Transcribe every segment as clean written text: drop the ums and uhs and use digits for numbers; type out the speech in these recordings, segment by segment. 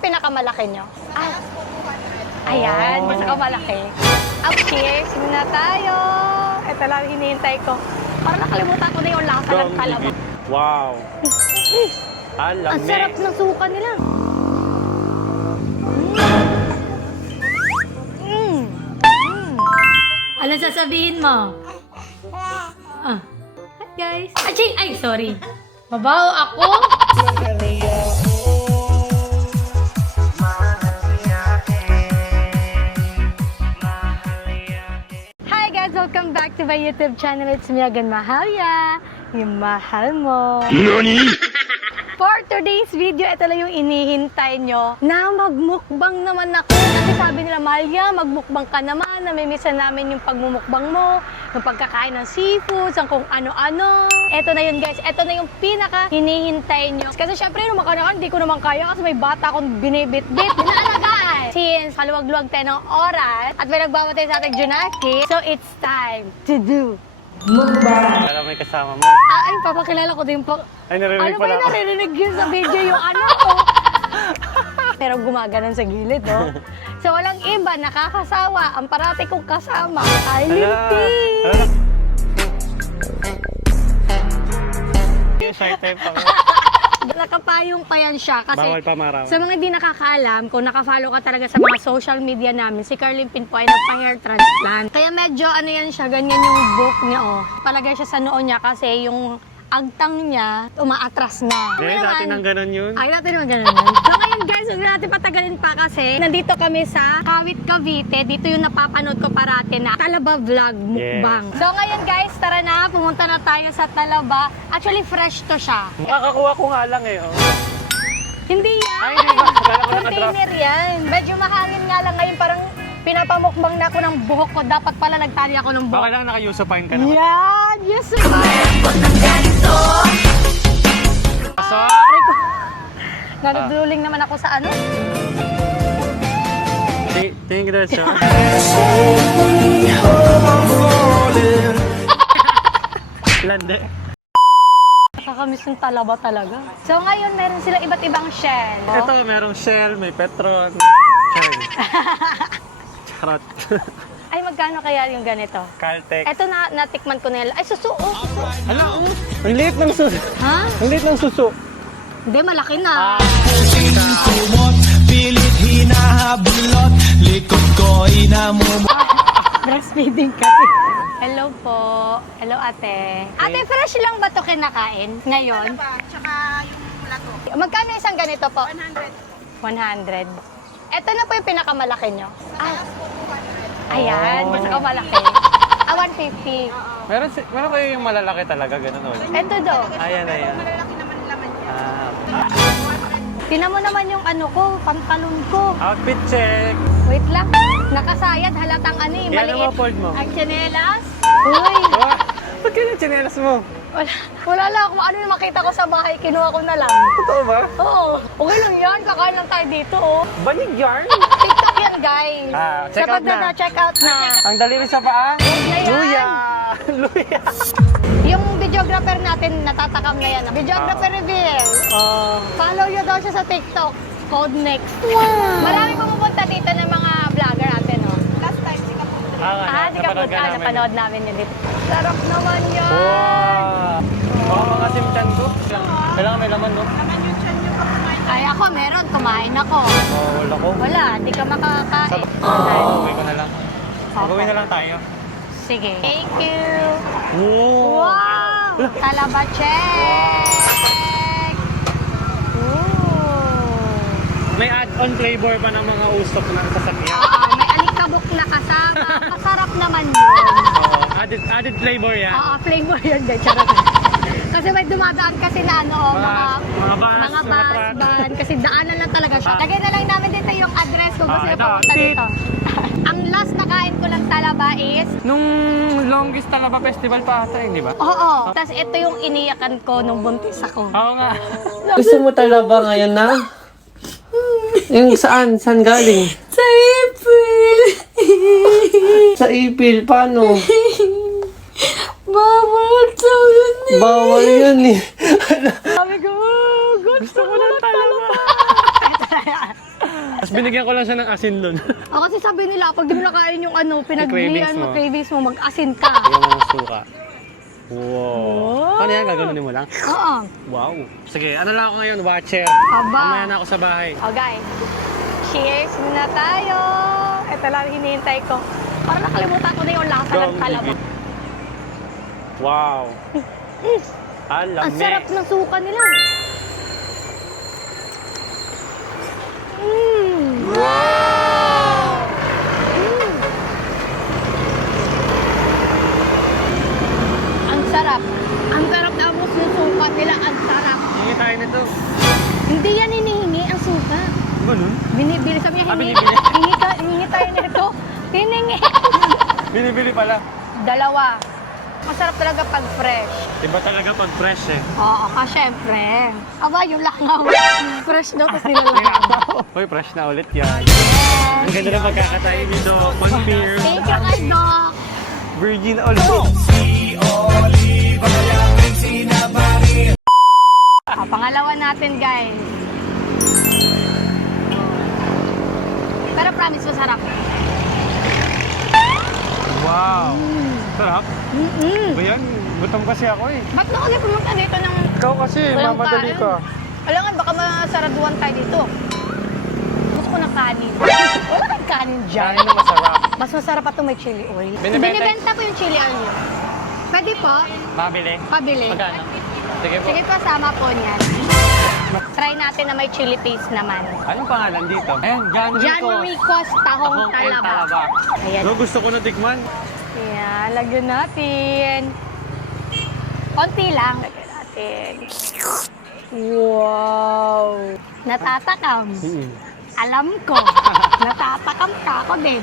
yung pinakamalaki nyo? Ah, ayan, pinakamalaki. Up, cheers muna tayo. Ito lang hinihintay ko. Parang nakalimutan ko na yung lasa ng kalabaw. Wow. Ang sarap ng suka nila. Ano sasabihin mo? Ah. Hi guys. Ay, sorry. Mabaho ako? Hi guys! Welcome back to my YouTube channel. It's me again, Mahalia. Yung mahal mo. NANI? For today's video, ito lang yung inihintay nyo na magmukbang naman ako. Kasi sabi nila, Mahalia, magmukbang ka naman. Namimisan namin yung pagmumukbang mo, yung pagkakain ng seafoods, ang kung ano-ano. Ito na yun guys, ito na yung pinaka hinihintay nyo. Kasi syempre, nung makanakan, hindi ko naman kaya kasi may bata akong binibit-bit, binaalagaan. Since kaluwag-luwag tayo ng oras at may nagbabatay sa ating Junaki, so it's time to do mukbang. Alam mo yung kasama mo. Ay, papakilala ko din po. Ay, narinig Ano ba pala yung ako. narinig yun sa video yung ano ko? Pero gumaganon sa gilid, oh. So, walang iba, nakakasawa. Ang parati kong kasama ay Linty. Yung shy type ako. Nakapayong pa yan siya. Kasi Bawal pamaraw. sa mga hindi nakakaalam, kung nakafollow ka talaga sa mga social media namin, si Carlin Pin po ay nagpa-hair transplant. Kaya medyo ano yan siya, ganyan yung buhok niya, oh. Palagay siya sa noo niya kasi yung agtang niya, umaatras na. Hindi, dati nang ganun yun. Ay, natin naman ganun yun. So ngayon guys, huwag natin patagalin pa kasi nandito kami sa Kawit, Cavite. Dito yung napapanood ko parati na Talaba Vlog Mukbang. So ngayon guys, tara na, pumunta na tayo sa Talaba. Actually, fresh to siya. Makakakuha ko nga lang eh. Oh. Hindi yan! Ay, hindi ba? Akala ko nakadraft. Container yan. Medyo mahangin nga lang ngayon, parang pinapamukbang na ako ng buhok ko. Dapat pala nagtali ako ng buhok. Baka lang naka-usapine ka naman. Yan! Yes, sir! Pasok! Naduduling naman ako sa ano? Tingin kita siya. Lande. Nakakamiss yung Talaba talaga. So ngayon, meron sila iba't ibang shell. no? Ito, merong Shell, may Petron. Charot. Ay, magkano kaya yung ganito? Caltex. Eto na, natikman ko na yun. Ay, suso! Oh, suso. Hala, ang liit ng suso. Ha? Ang liit ng suso. Hindi, malaki na. Pilit hinahablot, likod ko inamumo. Breastfeeding kasi. Hello po. Hello, ate. Ate, fresh lang ba to kinakain ngayon? Tsaka yung plato. Magkano isang ganito po? 100. 100. Ito na po yung pinakamalaki nyo. Ah, Taas po 200. ayan, Oh. pinakamalaki. Ah, 150. Meron kayo yung malalaki talaga, ganun ulit. Ito do. Ayan, ayan. Malalaki naman laman niya. Ah, Tinan mo naman yung ano ko, pantalon ko. outfit check. Wait lang. Nakasayad, halatang ano eh, Yan ang maliit. afford mo. Ang tsinelas. Uy, Oh, ba't ganyan chinelas mo? wala lang. Kung ano yung makita ko sa bahay, kinuha ko na lang. Totoo ba? Oo. Okay lang yan. Kakain lang tayo dito, oh. Banig yarn. TikTok yan, guys. Ah, check sa out na. check out na. Ang daliri sa paa. na yan. Luya! Luya! Yung videographer natin, natatakam na yan. Videographer reveal. Follow nyo daw siya sa TikTok. Code next. Wow. Maraming pumupunta dito ng mga vlogger natin, no? Last time, si Kaputo. Di ka punta. Napanood namin yun dito. Sarap naman yan. Wow! Baka mga simchan ko. Kailangan may laman, no? Naman yung chan nyo pa kumain. Ay, ako meron. Kumain ako. Oh, wala ko. Wala, di ka makakain. Uwi ko na lang. Mag-uwi na lang tayo. Sige. Thank you. Oh. Wow! Talaba check! Ooh. May add-on flavor pa ng mga usok ng sasakyan. May alikabok na kasama. Masarap naman yun. Added flavor yan. Oo, flavor yun. De, charot. Kasi may dumadaan kasi na ano, Mga bus, mga mga bus, truck. van. Kasi daanan lang talaga siya. Lagay na lang namin dito yung address kung gusto nyo ito. pumunta Tit. dito. Ang last na kain ko lang Talaba is Nung longest Talaba Festival pa ata, hindi ba? oo. Tapos ito yung iniyakan ko nung buntis ako. Oo nga. Gusto mo talaba ngayon na? Yung saan? Saan galing? Sa April! Sa ipil, paano? Bawal sa yun eh! Bawal yun eh. Sabi ko, oh, gusto ko ng Talaba. Tapos binigyan ko lang siya ng asin doon. Kasi sabi nila, pag di mo nakain yung ano, cravings pinaglian mo, mo. cravings mo, mag-asin ka. Bigyan mo ng suka. Wow. Paano yan? Gaganunin mo lang? Oo. Wow. Sige, ano lang ako ngayon? Watcher. Aba. Mamaya na ako sa bahay. Oh guys, cheers muna tayo. Ito lang hinihintay ko. Parang nakalimutan ko na yung lasa ng talaba. Wow. Alam Ang sarap ng suka nila. Wow! Ang sarap. Ang sarap na amos yung suka nila. Ang sarap. Hingi tayo nito. Hindi yan hinihingi ang suka. Ganun? Binibili sa niya, hingi. binibili. Hingi tayo nito. Hiningi. Binibili pala. Dalawa. Masarap talaga pag fresh. Diba talaga pag fresh eh? Oo, syempre. Aba, yung langaw. Fresh daw, tapos nilalangaw. Uy, fresh na ulit yan. Ang ganda ng pagkakatayo nito. Confirm. Thank you, kay Doc. Virgin ulit. Pangalawa natin, guys. Pero promise, masarap. Wow. Sarap. Mm-mm. Ba yan? Gutom kasi ako eh. Ba't na kasi pumunta dito ng Ikaw kasi, walang mamadali kain? ka. Alam nga, baka masaraduan tayo dito. Gusto ko ng kanin. Wala kang kanin dyan. Kain na masarap. Mas masarap pa ito may chili oil. Binibenta- Binibenta po yung chili oil nyo. Pwede po, Mabili. pabili. Magkano? Sige po. Sige po, sama po niyan. Try natin na may chili paste naman. Anong pangalan dito? Ayan, John Rico. John Rico's Tahong Tahong and Talaba. Talaba. Ayan. No, gusto ko na tikman. Ayan, lagyan natin. Konti lang. Lagyan natin. Wow! Natatakam. Alam ko. Natatakam ka ako din.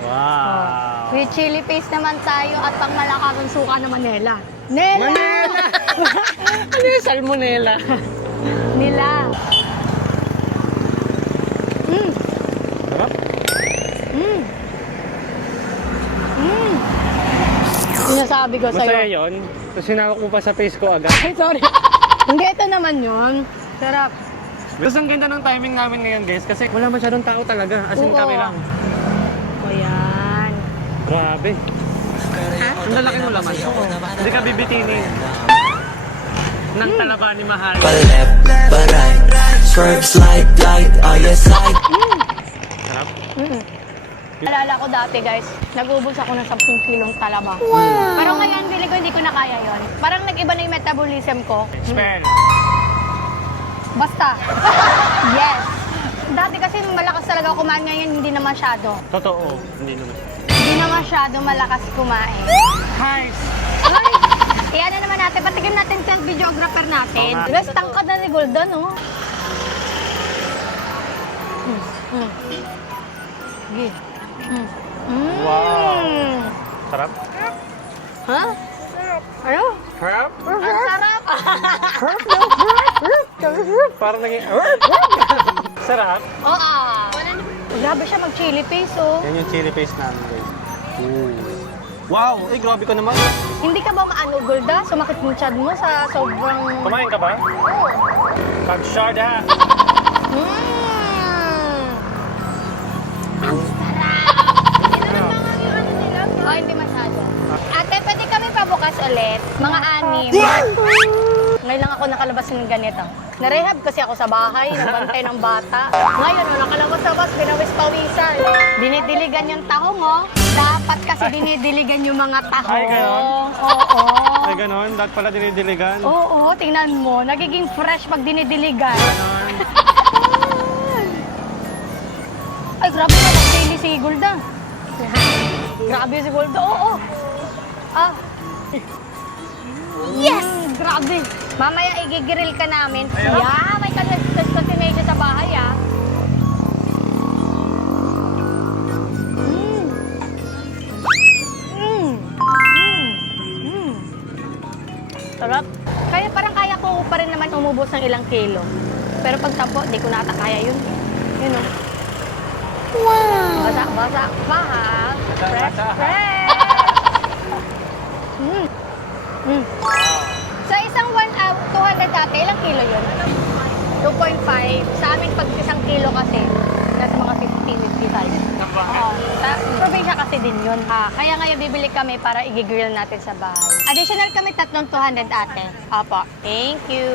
Wow. With chili paste naman tayo at pang malakang suka na Manila. Nela! Manila! Ano yung salmonella? Nila. Mm. Sarap. Mm. Mm. Sinasabi ko Masaya sa'yo. yun. Tapos sinawak mo pa sa face ko agad. Ay, sorry. Hindi, ito naman yun. Sarap. Tapos ang ganda ng timing namin ngayon guys kasi wala masyadong tao talaga. As in Oo. kami lang. Ayan. Grabe. Ang lalaki mo laman. Hindi ka bibitinin. Nang talaba ni Mahal. Left, but right, swerve, slide, glide, on your side. Sarap. Mm. Alala ko dati guys, nag-ubos ako ng 10 kilong talaba. Pero ngayon, bili ko hindi ko na kaya yon. Parang nag-iba na yung metabolism ko. Spell. Basta. Yes. Dati kasi malakas talaga kumain, ngayon hindi na masyado. Totoo. Hindi naman. Hindi na masyado malakas kumain. Hi! Ay! Kaya na naman natin, patikin natin sa videographer natin. Oo nga. Guys, tangkad na ni Golda, no? Sige. Wow. Sarap. Ha? Ano? Sarap? Ang sarap! Parang naging... Sarap. Oo. Grabe siya mag-chili paste, oh. Yan yung chili paste namin guys. Ooh. Wow! Ay, grabe ka naman. Hindi ka ba maano, Golda? Sumakit yung tiyan mo sa sobrang... Kumain ka ba? Oo. Pag-shada. Ang sarap! Hindi naman mga yung ano nila. Oh, hindi masyado. Ate, pwede kami pabukas ulit. Mga 6. Ngayon lang ako nakalabas ng ganito. Narehab kasi ako sa bahay, nagbantay ng bata. Ngayon, nakalabas sa bus, pinawis-pawisan. Dinidiligan yung tahong, oh. Dapat kasi dinidiligan yung mga tahong. Ay, ganon? Oo. Ay, ganon. Dapat pala dinidiligan. Oo, tingnan mo. Nagiging fresh pag dinidiligan. Ganon. Ay, grabe na mag-daily si Golda. Grabe si Golda, oo. Ah. Yes! Grabe. Mamaya igigrill ka namin. Yeah, may kantination sa bahay, ah. Mm. Mm. Mm. Mm. Sarap. Kaya parang kaya ko pa rin naman umubos ng ilang kilo. Pero pag tampo, di ko nata kaya yun. Yun, oh. Wow! Basa-basa pa, ha? Fresh, fresh! Mm. Mm. Sa isang 200 ate, ilang kilo yun? 2.5. Sa aming pag isang kilo kasi, nasa mga 50-55. Oo. Sa probinsya kasi din yun. Kaya ngayon bibili kami para i-grill natin sa bahay. Additional kami 200 ate. Opo. Thank you.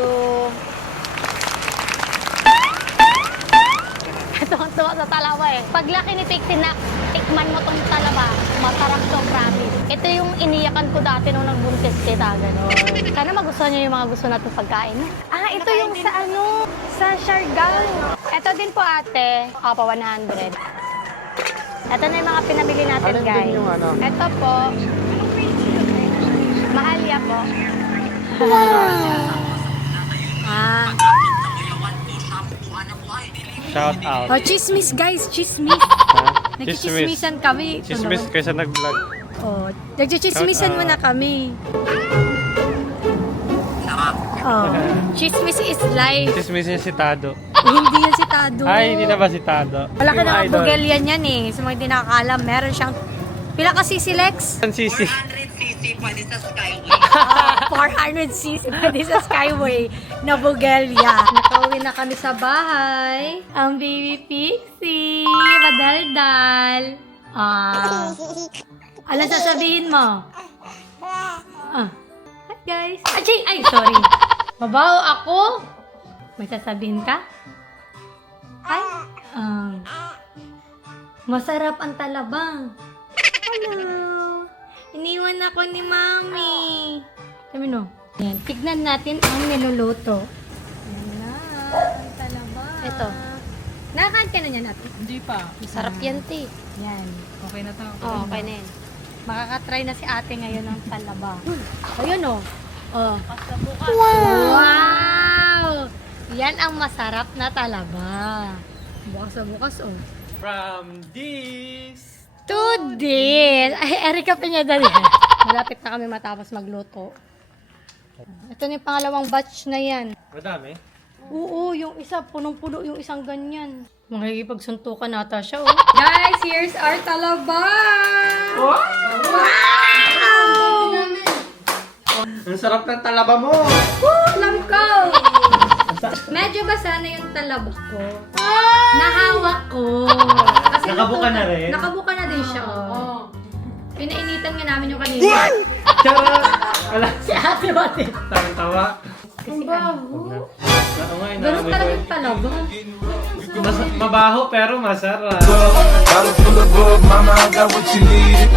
Tuwang-tuwa sa Talaba eh. Paglaki ni Pixie na, tikman mo tong Talaba. Masarap to, promise. Ito yung iniyakan ko dati nung nagbuntis kita, gano'n. Sana magustuhan niyo yung mga gusto natin pagkain. Ito yung sa sa Siargao. Ito din po ate, pa 100. Ito na yung mga pinabili natin, Alin guys. din yung ano? Ito po, Mahalya po. Shout out. Oh, chismis guys, chismis. Ha? Nagchichismisan kami. Chismis kaysa nag-vlog. Oh, nagchichismisan Shout out. muna kami. Oh, chismis is life. Chismis yung si Tado. Hindi yan si Tado. Ay, hindi na ba si Tado? Wala ka Yung na idol. bugelian yan eh. Sa mga hindi nakakaalam, meron siyang... Pila kasi si Lex? San Sisi? 400cc pwede sa Skyway na bugelya. Nakauwi na kami sa bahay. Ang baby Pixie, madaldal. Alam sasabihin mo? Hi guys. Ay, sorry. Mabaho ako. May sasabihin ka? Ay, masarap ang talabang. Hello. Iniwan ako ni Mami. Sabi no. Yan. Tignan natin ang niluluto. Yan na. Ang talaba. Ito. Nakakain ka na yan natin. Hindi pa. Masarap yan, te. Yan. Okay na to. Oo, okay na yan. Makakatry na si ate ngayon ng talaba. Ayun o. Oh. Bukas. Wow! Yan ang masarap na talaba. Bukas na bukas oh. From this. To this. Ay, Erika Pineda din. Malapit na kami matapos magluto. Ito na yung pangalawang batch na yan. Madami. Oo, yung isa, punong-puno yung isang ganyan. Makikipagsuntukan nata siya, oh. Guys, here's our talaba! Wow! Ang sarap ng talaba mo. Woo! Lamkaw! Medyo basa na yung talaba ko. Nahawak ko. Kasi Nakabuka na rin? Nakabuka na din siya, oh. Pinainitan nga namin yung kanina. Charot! Wala. Si ate Mati. Tawa. Ang baho. Oo nga, Ganun inaamoy talaga ko. yung talaba. Mabaho pero masarap. Bottle full of bug, mama, I got what you need.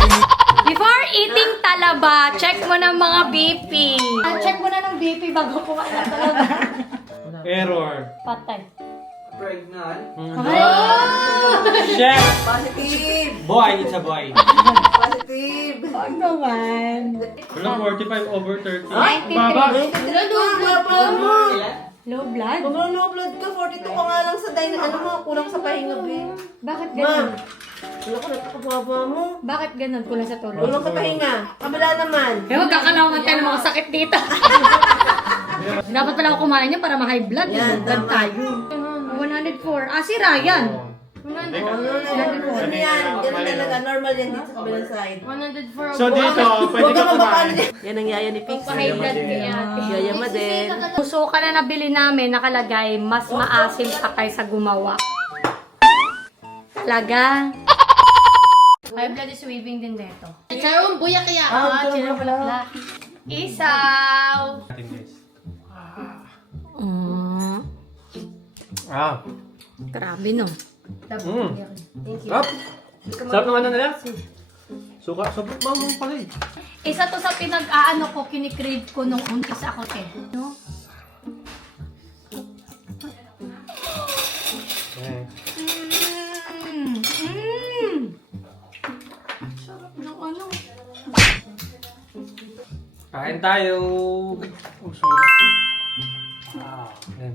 Before eating talaba, check mo ng mga BP. Check mo na ng BP bago kumain ng talaba. Error. Patay. Pregnant? Chef! Positive! Boy, it's a boy. Positive! Huwag naman. Wala 45 over 30. 93. Baba! Low blood ka? Low blood? Kung low blood ka, 42 ka nga lang sa ano mo, kulang sa pahinga, be. Bakit Ma, ganun? wala ka napakababa mo. Bakit ganun? Kulang sa tulog? Kulang sa pahinga. Kabila naman. Kaya magkakalaman tayo ng mga sakit dito. Dapat pala ako kumain niya para ma-high blood. Yan, Blood tama. tayo. 104. Si Ryan. Ano yan? Ganun talaga. Normal yan dito sa kabilang side. 104. So dito, pwede Huwag ka ka mababalo kumain. dyan. Yan ang yaya ni Pix. Pa-high blood niya. Yayama din. Susuka na nabili namin, nakalagay, mas maasim pa kaysa gumawa. Talaga. High blood is waving din dito. Ikaw, buya kaya. Isaw! Ah. Grabe no. Sarap. Sarap naman na nila. Suka. Sabot mo pala eh. Isa to sa pinag-aano ko, kinikrave ko nung untis ako eh. No? Sarap ng ano. Kain tayo. Oh, sorry. Ah, yan.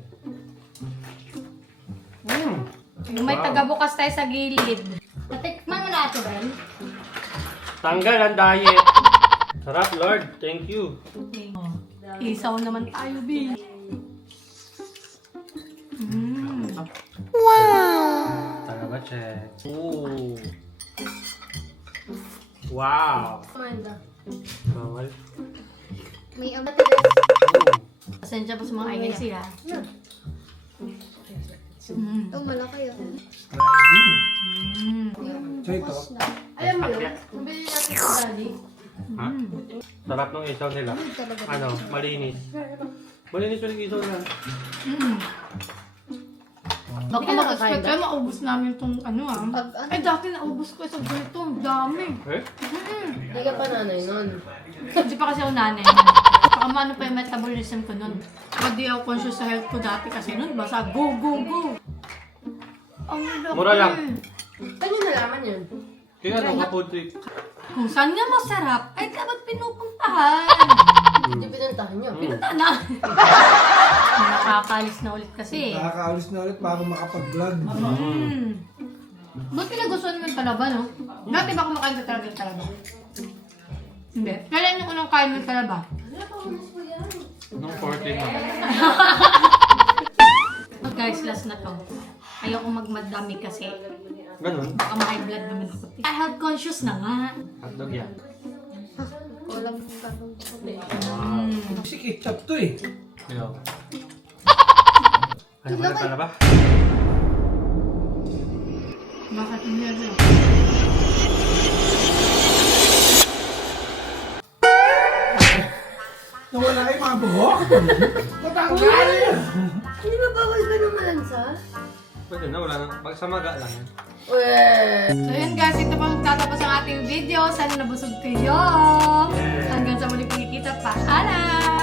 Yung may taga-bukas tayo sa gilid. Natikman mo na ito, Ben? Tanggal ang diet. Sarap, Lord. Thank you. Isaw naman tayo, B. Taga ba, check? Ooh. Wow. Bawal. Pasensya po sa mga INC ha. Ito, malaki ah. Alam mo yun? Nabili natin sa daddy. Ha? Sarap ng isaw nila. Ano, malinis. Malinis yung isaw nila. Baka mag-expect kayo, maubos namin itong ano ah. Ay, dati naubos ko isang ganito. Ang dami. Eh? Hindi ka pa nanay nun. Hindi pa kasi ako nanay. Baka ano pa yung metabolism ko nun. Hindi ako conscious sa health ko dati kasi nun. Basta go, go, go. Ang laki. Mura lang. Saan nyo nalaman yun? Kaya ano, ka-food trip. Kung saan nga masarap, ay dapat pinupuntahan. Hindi pinuntahan nyo. Pinuntahan na. Nakakalis na ulit kasi. Nakakaalis na ulit bago makapag-vlog. Ba't pinagustuhan mo yung talaba, no? Dati ba kumakain ka talaga ng talaba? Hindi. Kailan yung unang kain mo yung talaba? Nung 14 na. Guys, last na to. Ayoko magmadami kasi Ganun. baka ma-high blood naman ako. Health conscious na nga. Hotdog yan. Si ketchup to eh. Ayaw. Ano ba na ba? Bakit hindi na Nawala kayo mga buhok. Matanggal! Hindi ba bawal ba ng malansa? Pwede na, wala na. Pag samaga lang yan. So yun guys, ito pa magtatapos ang ating video. Sana nabusog kayo. Hanggang sa muli pagkikita. Paalam!